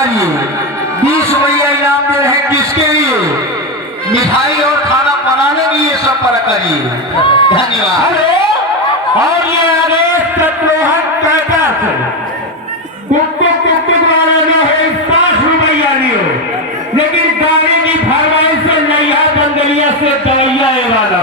करिए। 20 रुपया इनाम दे रहे हैं किसके लिए? मिठाई और खाना बनाने के लिए संपर्क करिए। धन्यवाद। और ये आदेश सतरोहन कहता से कुक वाले में है 5 रुपया लियो, लेकिन गाड़ी की फरमाइश से नैया बंदलिया से दवाइया वाला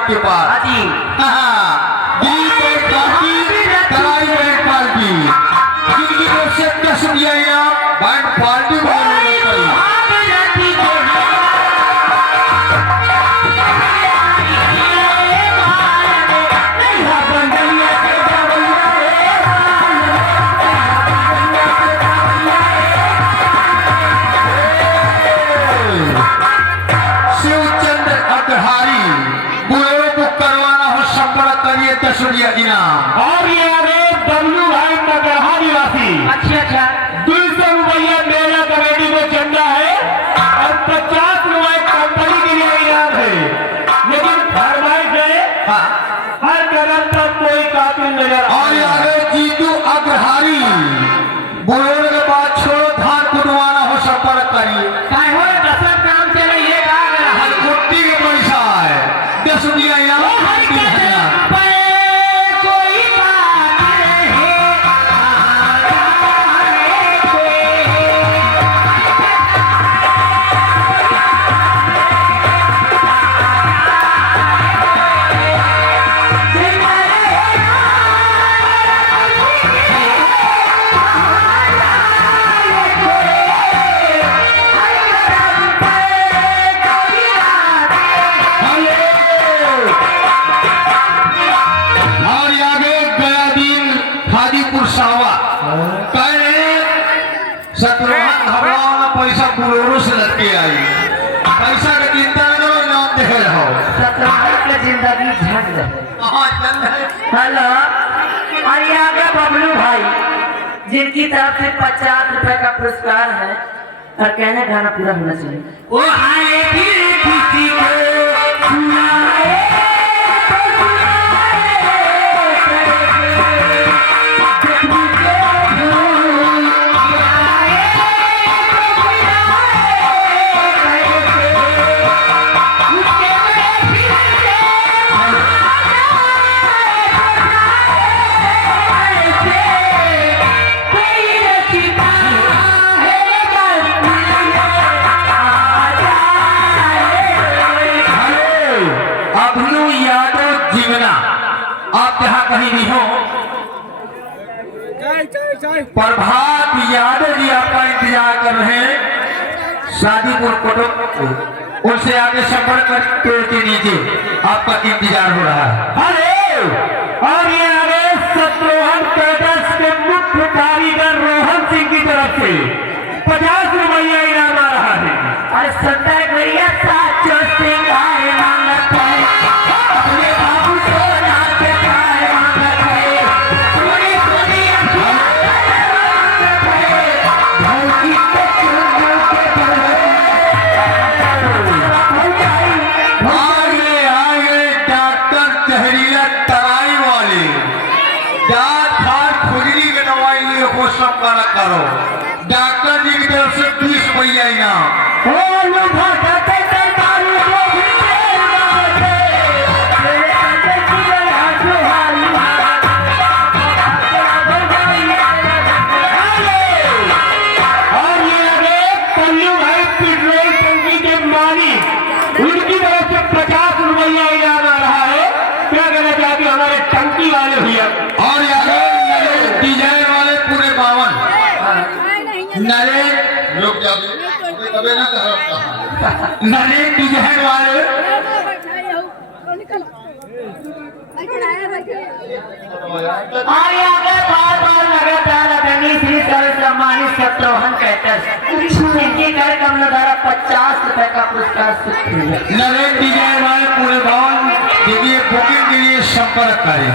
के पास जिनकी तरफ से 10 रुपया बैंड पार्टी और ये आदेश डब्ल्यू भाई नगरहा निवासी। अच्छा 200 रुपया मेरा कमेटी को चंदा है और 50 रुपए कंपनी के लिए इनाम है, लेकिन फरमाइश है हर कदम पर कोई कातिल नजर। और आगे जीतू अग्रहारी बोलों के बाद छोड़ो धान कुटवाना हो संपर्क करिए। काम चले ये कुट्टी के पैसा है 10 रुपया इनाम। पैसा पुरोरो से लटके आई, पैसा की चिंता न करो, इनाम दे रहो। जिंदगी हेलो, और ये आगे बबलू भाई जिनकी तरफ से 50 रुपए का पुरस्कार है और कहने गाना पूरा होना चाहिए। वो आए किसी को सुनाए कहीं नहीं हो। प्रभात यादव जी आपका इंतजार इंतजार कर रहे हैं शादीपुर कोटो, उनसे आगे संपर्क कर पेड़ के नीचे आपका इंतजार हो रहा है। अरे और ये आगे शत्रुघ्न कैटर्स के मुख्य कारीगर रोहन सिंह की तरफ से 50 रुपया इनाम आ रहा है। अरे सुंदर भैया साचो सिंगार मांगत है, अपने बाबू सोना के पाए मांगत है, सोनी सोनी अखियाँ मांगत है, धरती पे चुन के आगे आगे डॉक्टर जहरीला तराई वाले दांत फाड़ खुजली के दवाई लिए को सब काला करो। डॉक्टर जी की तरफ से 20 रुपया इनाम। ओ लुभा जाते ते दारू को भी तेल मांगते, मेरे अंदर की हाथ हाली और ये आगे पल्लू भाई पेट्रोल टंकी के मालिक, उनकी तरफ से 50 रुपया इनाम आ रहा है। क्या कहना चाहते हैं हमारे टंकी वाले भैया? और यार डिजाइन वाले पूरे 52 नरे रुक जाओ कभी ना नरे डिजाइन वाले आगे आगे बार लगातार अग्रणी श्री सर्व सम्मानित शत्रुघ्न कैटर्स, इनकी कर कमला द्वारा 50 रुपए का पुरस्कार स्वीकृत। नरे डिजाइन वाले पूरे 52 देखिए बुकिंग के लिए संपर्क करें,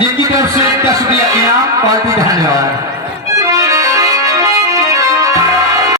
जिनकी तरफ से 10 रुपया इनाम। बहुत ही धन्यवाद।